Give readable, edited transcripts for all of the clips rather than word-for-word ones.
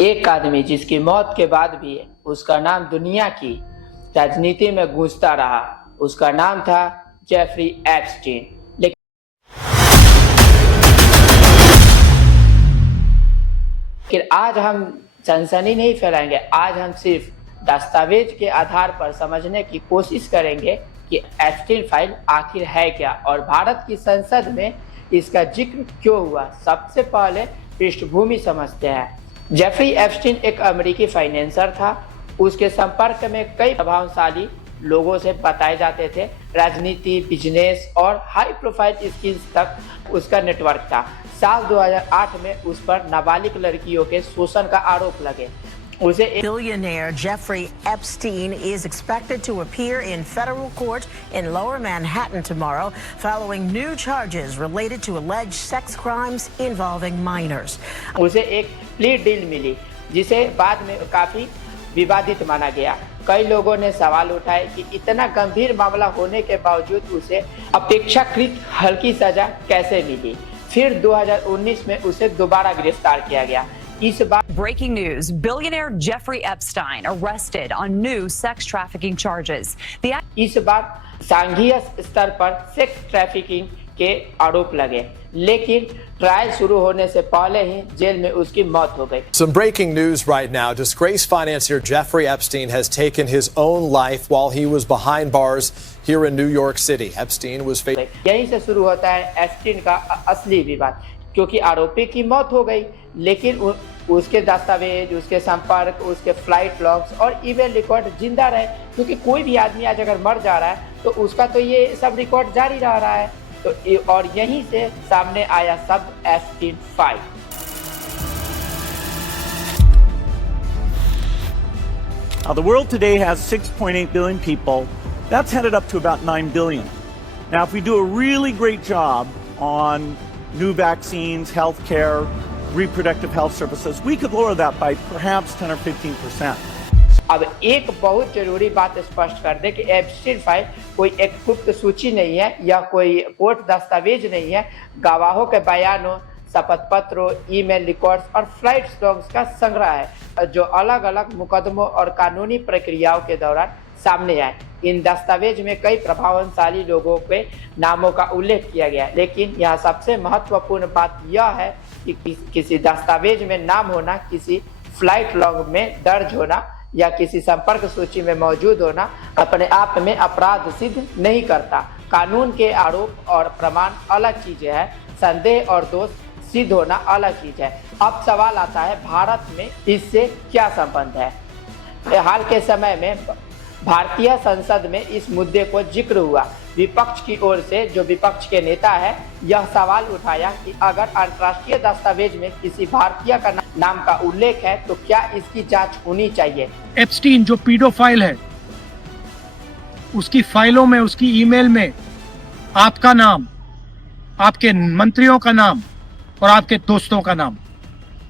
एक आदमी जिसकी मौत के बाद भी उसका नाम दुनिया की राजनीति में गूंजता रहा, उसका नाम था जेफरी एप्स्टीन। लेकिन आज हम सनसनी नहीं फैलाएंगे, आज हम सिर्फ दस्तावेज के आधार पर समझने की कोशिश करेंगे कि एप्स्टीन फाइल आखिर है क्या और भारत की संसद में इसका जिक्र क्यों हुआ। सबसे पहले पृष्ठभूमि समझते हैं। जेफरी एप्स्टीन एक अमेरिकी फाइनेंसर था। उसके संपर्क में कई प्रभावशाली लोगों से बताए जाते थे। राजनीति, बिजनेस और हाई प्रोफाइल स्किल्स तक उसका नेटवर्क था। साल 2008 में उस पर नाबालिग लड़कियों के शोषण का आरोप लगे। Billionaire Jeffrey Epstein is expected to appear in federal court in Lower Manhattan tomorrow following new charges related to alleged sex crimes involving minors. उसे एक प्ली डील मिली जिसे बाद में काफी विवादित माना गया। कई लोगों ने सवाल उठाए कि इतना गंभीर मामला होने के बावजूद उसे अपेक्षाकृत हल्की सजा कैसे मिली। फिर 2019 में उसे दोबारा गिरफ्तार किया गया। इस बार Breaking news, billionaire Jeffrey Epstein arrested on new sex trafficking charges. इस बार सांघीय स्तर पर सेक्स ट्रैफिकिंग के आरोप लगे, लेकिन ट्रायल शुरू होने से पहले ही जेल में उसकी मौत हो गई। Some breaking news right now. Disgraced financier Jeffrey Epstein has taken his own life while he was behind bars here in New York City. Epstein was यहीं से शुरू होता है एप्स्टीन का असली विवाद, क्योंकि आरोपी की मौत हो गई, लेकिन उसके दस्तावेज, उसके संपर्क, उसके फ्लाइट लॉग्स और ईमेल रिकॉर्ड जिंदा रहे। क्योंकि कोई भी आदमी आज अगर मर जा रहा है तो उसका तो ये सब रिकॉर्ड जारी रह रहा है। तो और यहीं से सामने आया शब्द Epstein file. Now, the world today has 6.8 billion people. That's headed up to about 9 billion. Now, if we do a really great job on new vaccines, healthcare, reproductive health services, we could lower that by perhaps 10 or 15%. अब एक बहुत जरूरी बात स्पष्ट कर दे कि Epstein file कोई एक गुप्त सूची नहीं है या कोई कोर्ट दस्तावेज नहीं है। गवाहों के बयानों, शपथ पत्रों, ईमेल रिकॉर्ड्स और फ्लाइट लॉग्स का संग्रह है जो अलग अलग मुकदमों और कानूनी प्रक्रियाओं के दौरान सामने आए। इन दस्तावेज में कई प्रभावशाली लोगों के नामों का उल्लेख किया गया, लेकिन यहाँ सबसे महत्वपूर्ण बात यह है कि किसी दस्तावेज में नाम होना, किसी फ्लाइट लॉग में दर्ज होना या किसी संपर्क सूची में मौजूद होना अपने आप में अपराध सिद्ध नहीं करता। कानून के आरोप और प्रमाण अलग चीजें हैं, संदेह और दोष सिद्ध होना अलग चीज है। अब सवाल आता है, भारत में इससे क्या संबंध है। हाल के समय में भारतीय संसद में इस मुद्दे को जिक्र हुआ। विपक्ष की ओर से जो विपक्ष के नेता है, यह सवाल उठाया कि अगर अंतर्राष्ट्रीय दस्तावेज में किसी भारतीय का नाम का उल्लेख है तो क्या इसकी जांच होनी चाहिए। एप्स्टीन जो पीडोफाइल है, उसकी फाइलों में, उसकी ईमेल में आपका नाम, आपके मंत्रियों का नाम और आपके दोस्तों का नाम,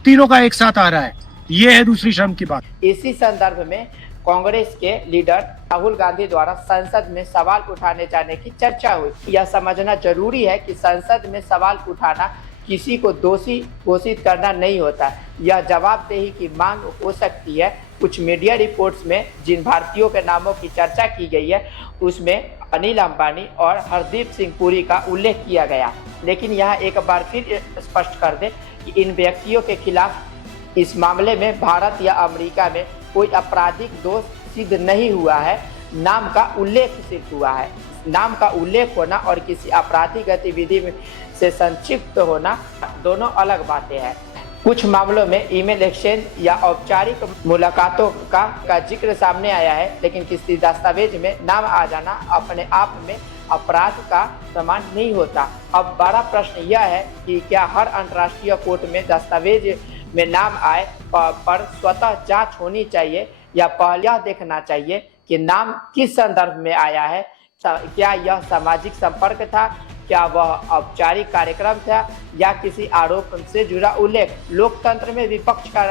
तीनों का एक साथ आ रहा है। यह है दूसरी शर्म की बात। इसी संदर्भ में कांग्रेस के लीडर राहुल गांधी द्वारा संसद में सवाल उठाने जाने की चर्चा हुई। यह समझना जरूरी है कि संसद में सवाल उठाना किसी को दोषी घोषित करना नहीं होता। यह जवाबदेही की मांग हो सकती है। कुछ मीडिया रिपोर्ट्स में जिन भारतीयों के नामों की चर्चा की गई है, उसमें अनिल अंबानी और हरदीप सिंह पुरी का उल्लेख किया गया। लेकिन यहाँ एक बार फिर स्पष्ट कर दे कि इन व्यक्तियों के खिलाफ इस मामले में भारत या अमेरिका में कोई आपराधिक दोष सिद्ध नहीं हुआ है, नाम का उल्लेख सिर्फ हुआ है। नाम का उल्लेख होना और किसी आपराधिक गतिविधि से संक्षिप्त होना दोनों अलग बातें हैं। कुछ मामलों में ईमेल एक्सचेंज या औपचारिक मुलाकातों का जिक्र सामने आया है, लेकिन किसी दस्तावेज में नाम आ जाना अपने आप में अपराध का प्रमाण नहीं होता। अब बड़ा प्रश्न यह है कि क्या हर अंतर्राष्ट्रीय कोर्ट में दस्तावेज में नाम आए पर स्वतः जांच होनी चाहिए या पहले यह देखना चाहिए कि नाम किस संदर्भ में आया है। क्या यह सामाजिक संपर्क था, क्या वह औपचारिक कार्यक्रम था या किसी आरोप से जुड़ा उल्लेख। लोकतंत्र में विपक्ष का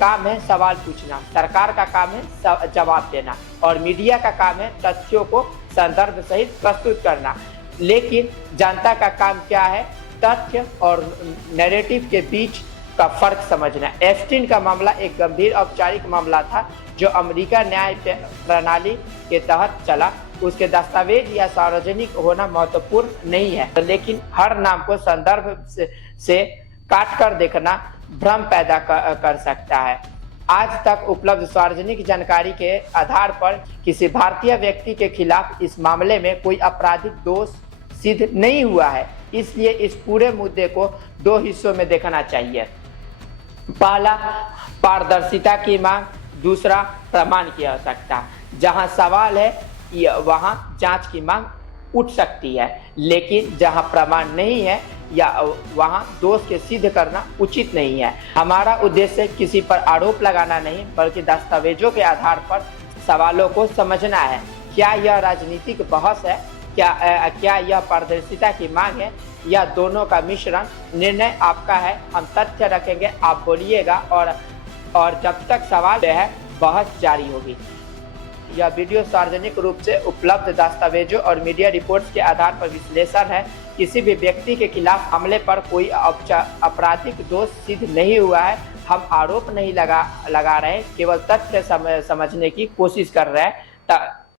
काम है सवाल पूछना, सरकार का काम है जवाब देना और मीडिया का काम है तथ्यों को संदर्भ सहित प्रस्तुत करना। लेकिन जनता का काम क्या है, तथ्य और नैरेटिव के बीच का फर्क समझना। एप्स्टीन का मामला एक गंभीर औपचारिक मामला था जो अमेरिका न्याय प्रणाली के तहत चला। उसके दस्तावेज या सार्वजनिक होना महत्वपूर्ण नहीं है, लेकिन हर नाम को संदर्भ से काट कर देखना भ्रम पैदा कर सकता है। आज तक उपलब्ध सार्वजनिक जानकारी के आधार पर किसी भारतीय व्यक्ति के खिलाफ इस मामले में कोई आपराधिक दोष सिद्ध नहीं हुआ है। इसलिए इस पूरे मुद्दे को दो हिस्सों में देखना चाहिए। पहला, पारदर्शिता की मांग, दूसरा, प्रमाण की आवश्यकता। जहां सवाल है वहां जांच की मांग उठ सकती है, लेकिन जहां प्रमाण नहीं है या वहां दोष के सिद्ध करना उचित नहीं है। हमारा उद्देश्य किसी पर आरोप लगाना नहीं, बल्कि दस्तावेजों के आधार पर सवालों को समझना है। क्या यह राजनीतिक बहस है, क्या यह पारदर्शिता की मांग है, या दोनों का मिश्रण? निर्णय आपका है। हम तथ्य रखेंगे, आप बोलिएगा, और जब तक सवाल है बहस जारी होगी। यह वीडियो सार्वजनिक रूप से उपलब्ध दस्तावेजों और मीडिया रिपोर्ट्स के आधार पर विश्लेषण है। किसी भी व्यक्ति के खिलाफ हमले पर कोई आपराधिक दोष सिद्ध नहीं हुआ है। हम आरोप नहीं लगा रहे, केवल तथ्य समझने की कोशिश कर रहे हैं।